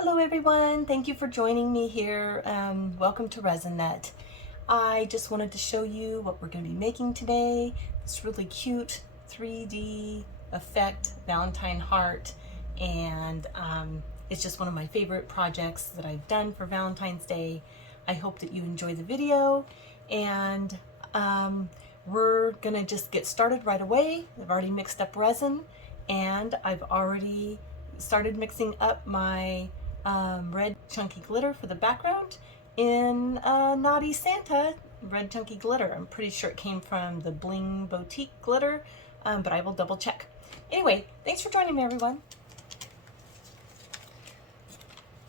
Hello everyone, thank you for joining me here. Welcome to Resin. I just wanted to show you what we're going to be making today. This really cute 3D effect Valentine heart, and it's just one of my favorite projects that I've done for Valentine's Day. I hope that you enjoy the video, and we're gonna just get started right away. I've already mixed up resin, and I've already started mixing up my red chunky glitter for the background in Naughty Santa red chunky glitter. I'm pretty sure it came from the Bling Boutique glitter, but I will double check. Anyway, thanks for joining me, everyone.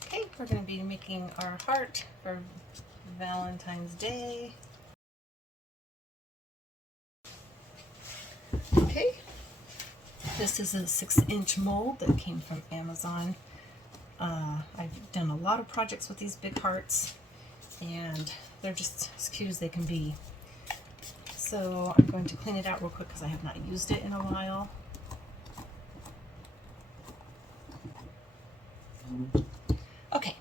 Okay, we're going to be making our heart for Valentine's Day. Okay, this is a 6-inch mold that came from Amazon. I've done a lot of projects with these big hearts, and they're just as cute as they can be. So I'm going to clean it out real quick because I have not used it in a while. Okay,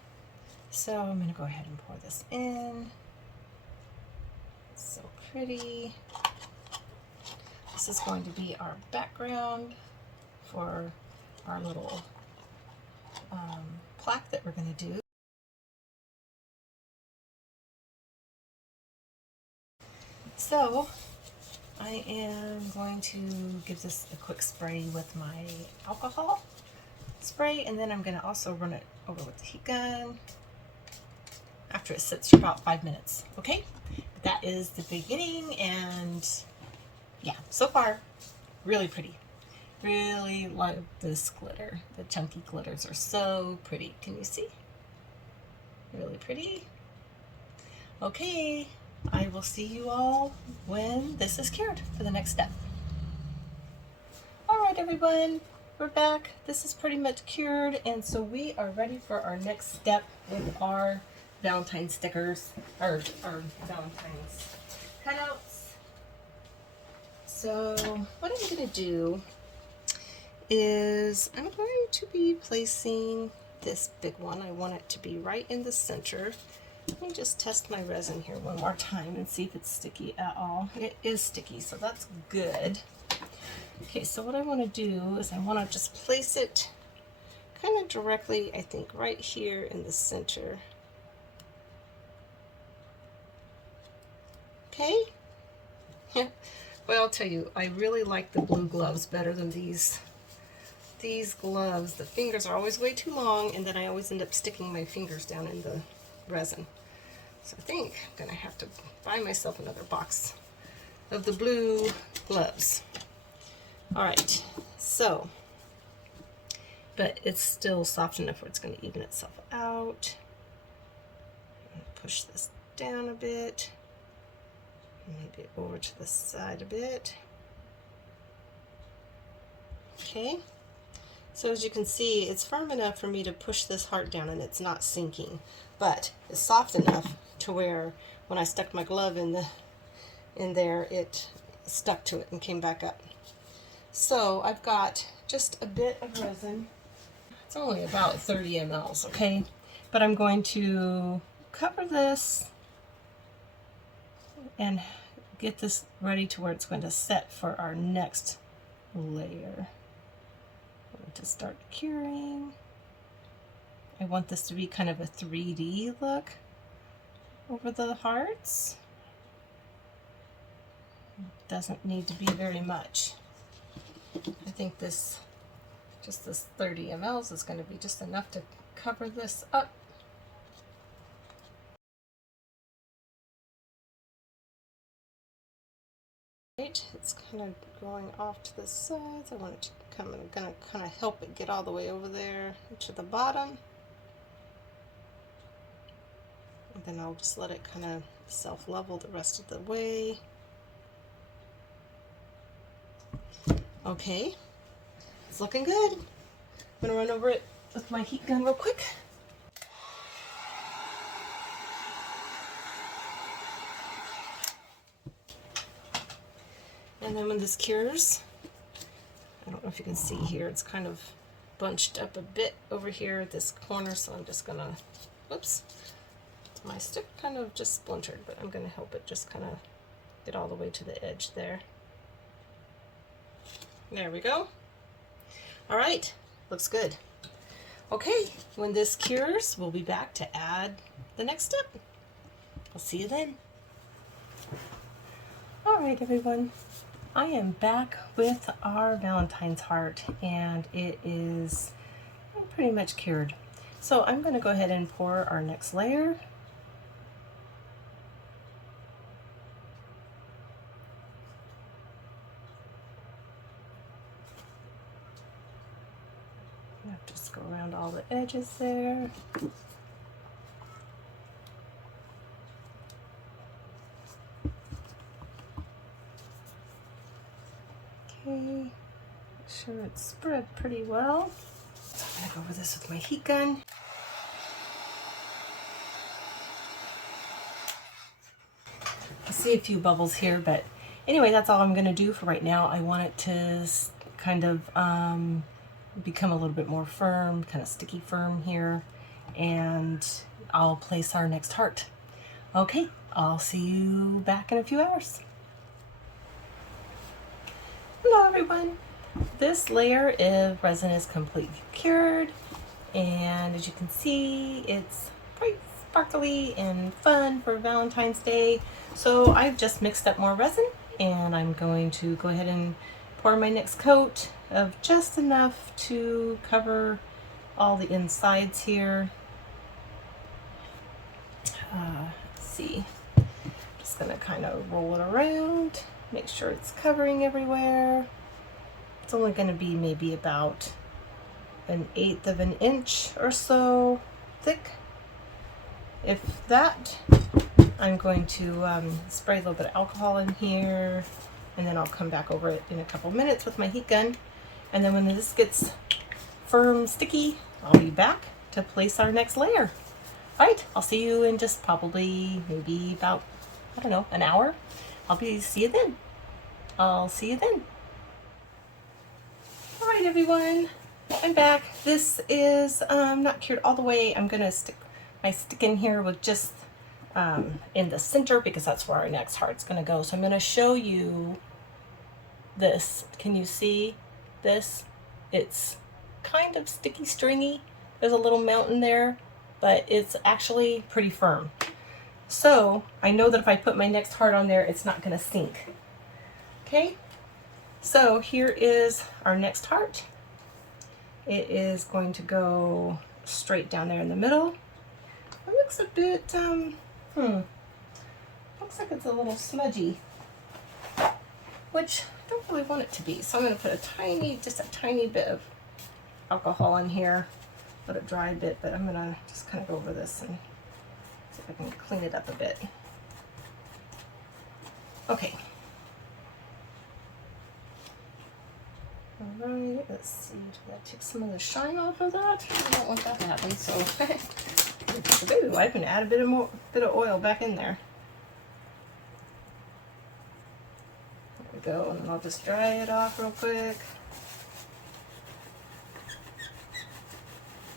so I'm going to go ahead and pour this in. It's so pretty. This is going to be our background for our little plaque that we're going to do. So I am going to give this a quick spray with my alcohol spray, and then I'm going to also run it over with the heat gun after it sits for about 5 minutes. Okay, that is the beginning, and yeah, so far really pretty. Really love this glitter. The chunky glitters are so pretty. Can you see? Really pretty. Okay, I will see you all when this is cured for the next step. All right, everyone, we're back. This is pretty much cured, and so we are ready for our next step with our Valentine stickers, or our Valentine's cutouts. So what I'm going to do is I'm going to be placing this big one. I want it to be right in the center. Let me just test my resin here one more time and see if it's sticky at all. It is sticky, so that's good. Okay, so what I want to do is I want to just place it kind of directly, I think, right here in the center. Okay? Yeah. Well, I'll tell you, I really like the blue gloves better than these gloves. The fingers are always way too long, and then I always end up sticking my fingers down in the resin. So I think I'm gonna have to buy myself another box of the blue gloves. All right, so, but it's still soft enough where it's gonna even itself out. I'm gonna push this down a bit, maybe over to the side a bit. Okay. So as you can see, it's firm enough for me to push this heart down, and it's not sinking, but it's soft enough to where when I stuck my glove in there, it stuck to it and came back up. So I've got just a bit of resin. It's only about 30 mLs, okay? But I'm going to cover this and get this ready to where it's going to set for our next layer. To start curing. I want this to be kind of a 3D look over the hearts. Doesn't need to be very much. I think just this 30 mLs is going to be just enough to cover this up. It's kind of going off to the sides. I want it to come, I'm gonna kind of help it get all the way over there to the bottom. And then I'll just let it kind of self-level the rest of the way. Okay, it's looking good. I'm gonna run over it with my heat gun real quick. And then when this cures, I don't know if you can see here, it's kind of bunched up a bit over here at this corner, so I'm just gonna, whoops, my stick kind of just splintered, but I'm gonna help it just kind of get all the way to the edge there. There we go. All right, looks good. Okay, when this cures, we'll be back to add the next step. I'll see you then. All right, everyone. I am back with our Valentine's heart, and it is pretty much cured. So I'm going to go ahead and pour our next layer. Just go around all the edges there. Okay, make sure it's spread pretty well. So I'm gonna go over this with my heat gun. I see a few bubbles here, but anyway, that's all I'm gonna do for right now. I want it to kind of become a little bit more firm, kind of sticky firm here, and I'll place our next heart. Okay, I'll see you back in a few hours. Hello everyone. This layer of resin is completely cured, and as you can see, it's bright, sparkly, and fun for Valentine's Day. So I've just mixed up more resin, and I'm going to go ahead and pour my next coat of just enough to cover all the insides here. Let's see, just gonna kind of roll it around, make sure it's covering everywhere. It's only going to be maybe about 1/8 of an inch or so thick. If that, I'm going to spray a little bit of alcohol in here, and then I'll come back over it in a couple minutes with my heat gun. And then when this gets firm, sticky, I'll be back to place our next layer. All right, I'll see you in just probably maybe about, I don't know, an hour. See you then. I'll see you then. All right, everyone, I'm back. This is not cured all the way. I'm gonna stick my stick in here with just in the center, because that's where our next heart's gonna go. So I'm gonna show you this. Can you see this? It's kind of sticky, stringy. There's a little mountain there, but it's actually pretty firm. So I know that if I put my next heart on there, it's not gonna sink. Okay, so here is our next heart. It is going to go straight down there in the middle. It looks a bit, looks like it's a little smudgy, which I don't really want it to be. So I'm gonna put just a tiny bit of alcohol in here, let it dry a bit, but I'm gonna just kind of go over this and see if I can clean it up a bit. Okay. All right, let's see, did that take some of the shine off of that? I don't want that to happen, so take a baby wipe and add a bit of oil back in there. There we go, and then I'll just dry it off real quick.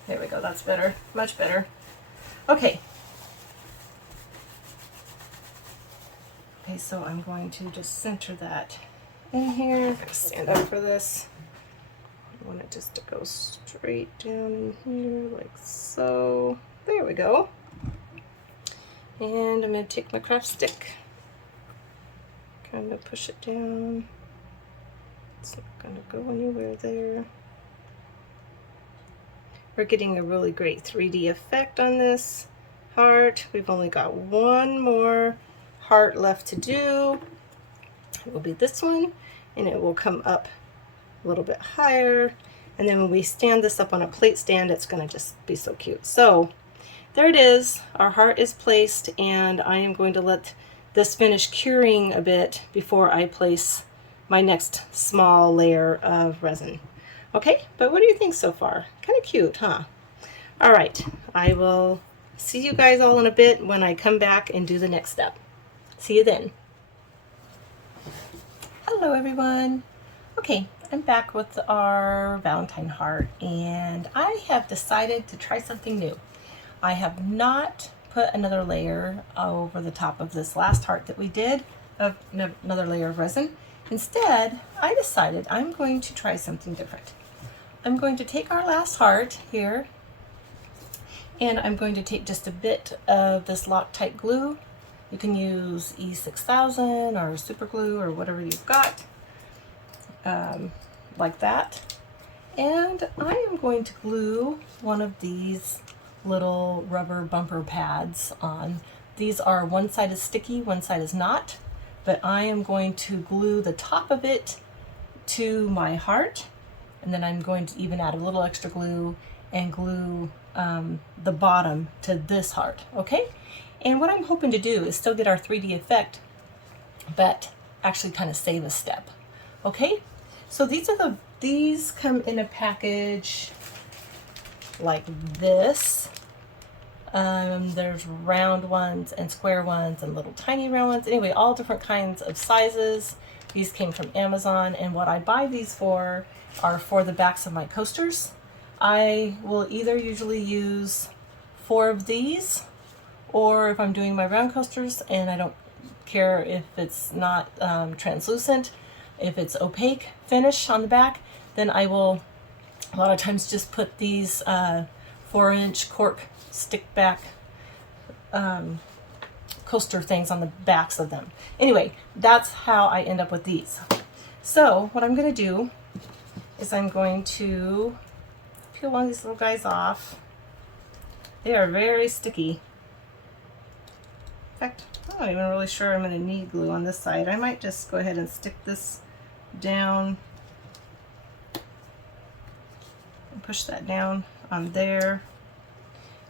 There we go, that's better, much better. Okay. Okay, so I'm going to just center that in here. I'm gonna stand up for this. I want it just to go straight down in here like so. There we go. And I'm gonna take my craft stick, kind of push it down. It's not gonna go anywhere there. We're getting a really great 3D effect on this heart. We've only got one more heart left to do. It will be this one, and it will come up a little bit higher. And then when we stand this up on a plate stand, it's going to just be so cute. So there it is. Our heart is placed, and I am going to let this finish curing a bit before I place my next small layer of resin. Okay, but what do you think so far? Kind of cute, huh? All right, I will see you guys all in a bit when I come back and do the next step. See you then. Hello everyone. Okay, I'm back with our Valentine heart, and I have decided to try something new. I have not put another layer over the top of this last heart that we did, of another layer of resin. Instead, I decided I'm going to try something different. I'm going to take our last heart here, and I'm going to take just a bit of this Loctite glue. You can use E6000 or super glue or whatever you've got, like that. And I am going to glue one of these little rubber bumper pads on. These are, one side is sticky, one side is not, but I am going to glue the top of it to my heart, and then I'm going to even add a little extra glue and glue the bottom to this heart, okay? And what I'm hoping to do is still get our 3D effect, but actually kind of save a step, okay? So these come in a package like this. There's round ones and square ones and little tiny round ones. Anyway, all different kinds of sizes. These came from Amazon, and what I buy these for are for the backs of my coasters. I will either usually use 4 of these, or if I'm doing my round coasters and I don't care if it's not translucent, if it's opaque finish on the back, then I will a lot of times just put these 4-inch cork stick back coaster things on the backs of them. Anyway, that's how I end up with these. So what I'm going to do is I'm going to peel one of these little guys off. They are very sticky. In fact, I'm not even really sure I'm going to need glue on this side. I might just go ahead and stick this down and push that down on there.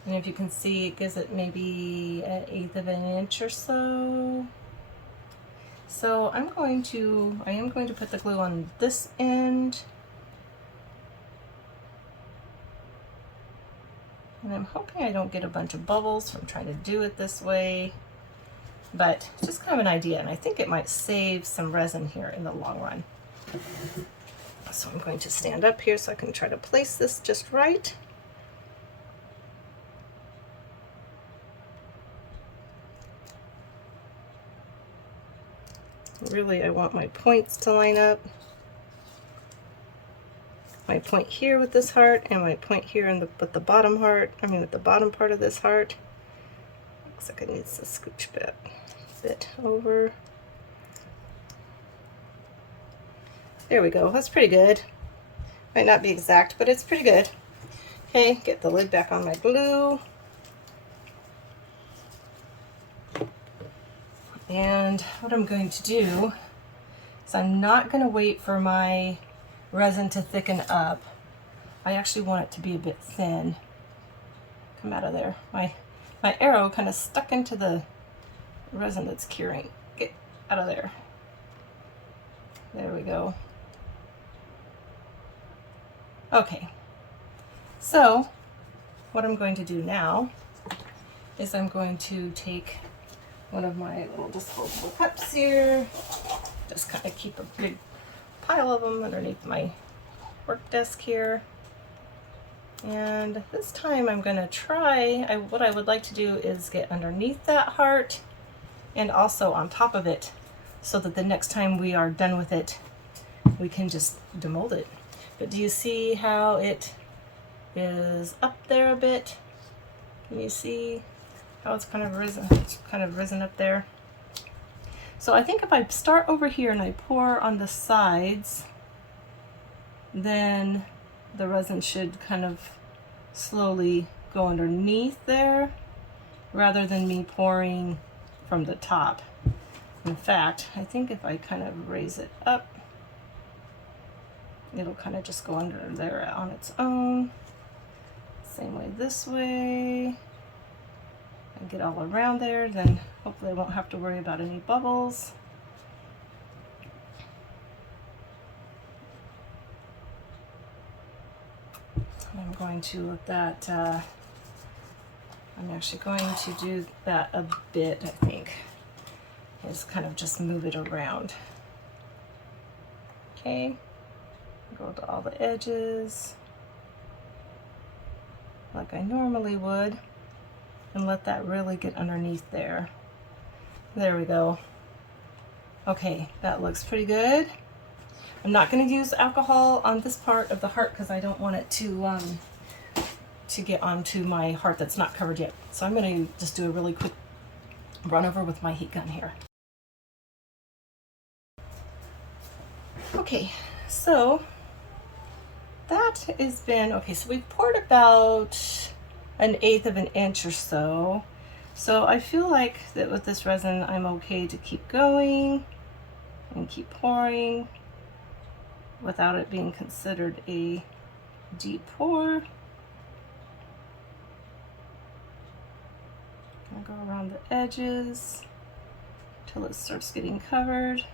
And if you can see, it gives it maybe 1/8 of an inch or so. So I am going to put the glue on this end. And I'm hoping I don't get a bunch of bubbles from trying to do it this way. But it's just kind of an idea, and I think it might save some resin here in the long run. So I'm going to stand up here so I can try to place this just right. Really, I want my points to line up. My point here with this heart, and my point here with the bottom heart. I mean, with the bottom part of this heart. Looks like it needs to scooch bit over. There we go. That's pretty good. Might not be exact, but it's pretty good. Okay, get the lid back on my glue. And what I'm going to do is I'm not going to wait for my resin to thicken up. I actually want it to be a bit thin. Come out of there. My arrow kind of stuck into the resin that's curing. Get out of there. There we go. Okay. So what I'm going to do now is I'm going to take one of my little disposable cups here. Just kind of keep a big pile of them underneath my work desk here. And this time I'm going to try, what I would like to do is get underneath that heart and also on top of it, so that the next time we are done with it, we can just demold it. But do you see how it is up there a bit? Can you see how it's kind of risen? It's kind of risen up there. So I think if I start over here and I pour on the sides, then the resin should kind of slowly go underneath there, rather than me pouring from the top. In fact, I think if I kind of raise it up, it'll kind of just go under there on its own. Same way this way. And get all around there, then hopefully I won't have to worry about any bubbles. I'm going to let that, I'm actually going to do that a bit, I think. Just kind of just move it around. Okay. Go to all the edges like I normally would and let that really get underneath there. There we go. Okay, that looks pretty good. I'm not going to use alcohol on this part of the heart because I don't want it to get onto my heart that's not covered yet. So I'm going to just do a really quick run over with my heat gun here. Okay, so that has been, okay, so we've poured about 1/8 of an inch or so. So I feel like that with this resin, I'm okay to keep going and keep pouring without it being considered a deep pour. I'm gonna go around the edges till it starts getting covered.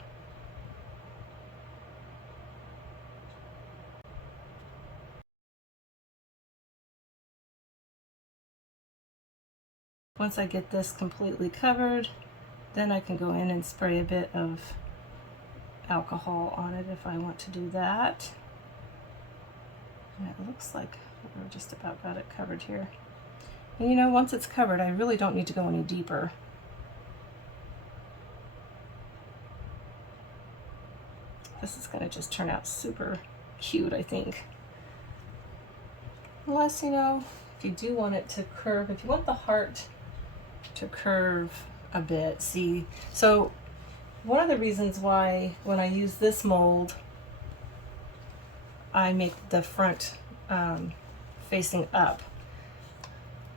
Once I get this completely covered, then I can go in and spray a bit of alcohol on it if I want to do that. And it looks like we're just about got it covered here. And you know, once it's covered, I really don't need to go any deeper. This is going to just turn out super cute, I think. Unless, you know, if you do want it to curve, if you want the heart to curve a bit, see. So one of the reasons why when I use this mold, I make the front facing up.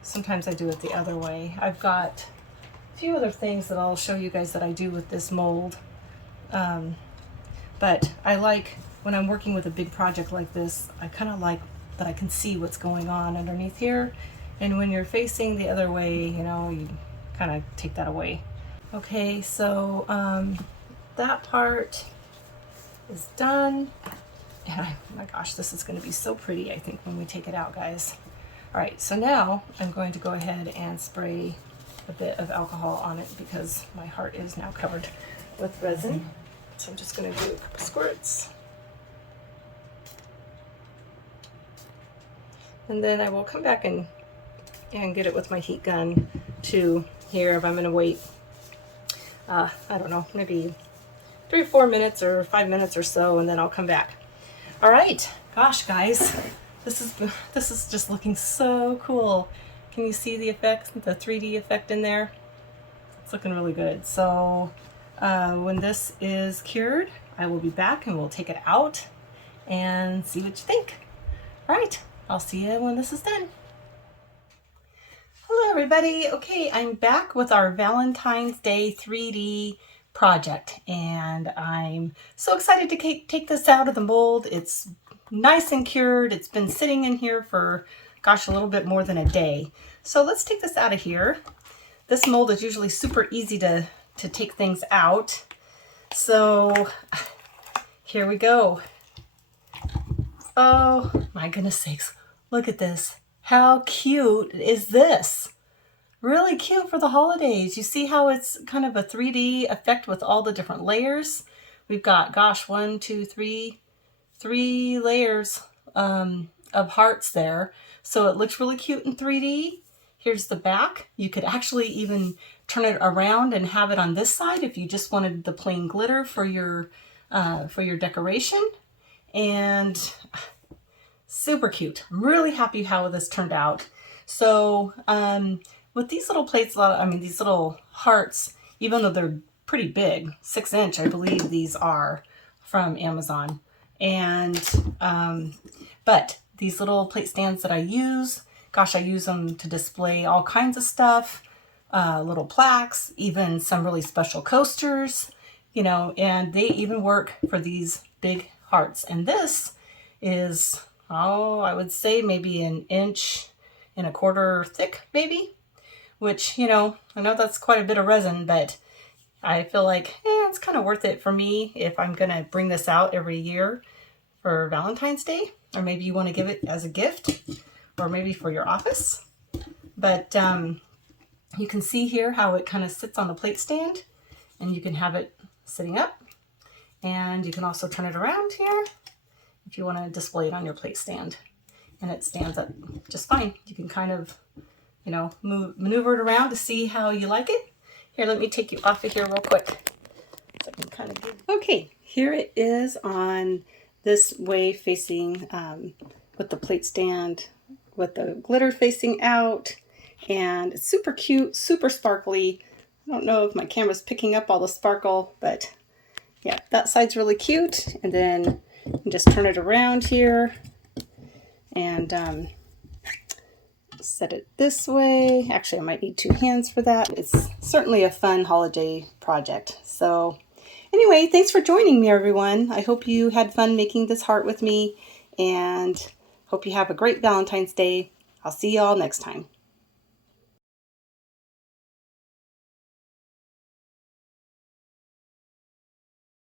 Sometimes I do it the other way. I've got a few other things that I'll show you guys that I do with this mold. But I like, when I'm working with a big project like this, I kind of like that I can see what's going on underneath here. And when you're facing the other way, you know, you kind of take that away. Okay, so that part is done. And oh my gosh, this is going to be so pretty, I think, when we take it out, guys. All right, so now I'm going to go ahead and spray a bit of alcohol on it because my heart is now covered with resin. So I'm just going to do a couple squirts. And then I will come back and get it with my heat gun to here if I'm going to wait, I don't know, maybe 3 or 4 minutes or 5 minutes or so, and then I'll come back. All right, gosh, guys, this is just looking so cool. Can you see the effect, the 3D effect in there? It's looking really good. So when this is cured, I will be back and we'll take it out and see what you think. All right, I'll see you when this is done. Hello everybody. Okay, I'm back with our Valentine's Day 3D project and I'm so excited to take this out of the mold. It's nice and cured. It's been sitting in here for, gosh, a little bit more than a day. So let's take this out of here. This mold is usually super easy to take things out. So here we go. Oh my goodness sakes. Look at this. How cute is this? Really cute for the holidays. You see how it's kind of a 3D effect with all the different layers? We've got, gosh, 1, 2, 3 layers of hearts there. So it looks really cute in 3D. Here's the back. You could actually even turn it around and have it on this side if you just wanted the plain glitter for your decoration. And super cute. I'm really happy how this turned out. So with these little plates, these little hearts, even though they're pretty big, 6-inch, I believe these are from Amazon. And but these little plate stands that I use, gosh, I use them to display all kinds of stuff, little plaques, even some really special coasters, you know, and they even work for these big hearts. And this is, oh, I would say maybe 1.25 inches thick, maybe, which, you know, I know that's quite a bit of resin, but I feel like it's kind of worth it for me if I'm going to bring this out every year for Valentine's Day, or maybe you want to give it as a gift, or maybe for your office. But you can see here how it kind of sits on the plate stand, and you can have it sitting up, and you can also turn it around here, if you want to display it on your plate stand. And it stands up just fine. You can kind of, you know, maneuver it around to see how you like it. Here, let me take you off of here real quick. So I can kind of okay, here it is on this way facing with the plate stand with the glitter facing out. And it's super cute, super sparkly. I don't know if my camera's picking up all the sparkle, but yeah, that side's really cute. And then you can just turn it around here and set it this way. Actually, I might need 2 hands for that. It's certainly a fun holiday project. So anyway, thanks for joining me, everyone. I hope you had fun making this heart with me, and hope you have a great Valentine's Day. I'll see you all next time.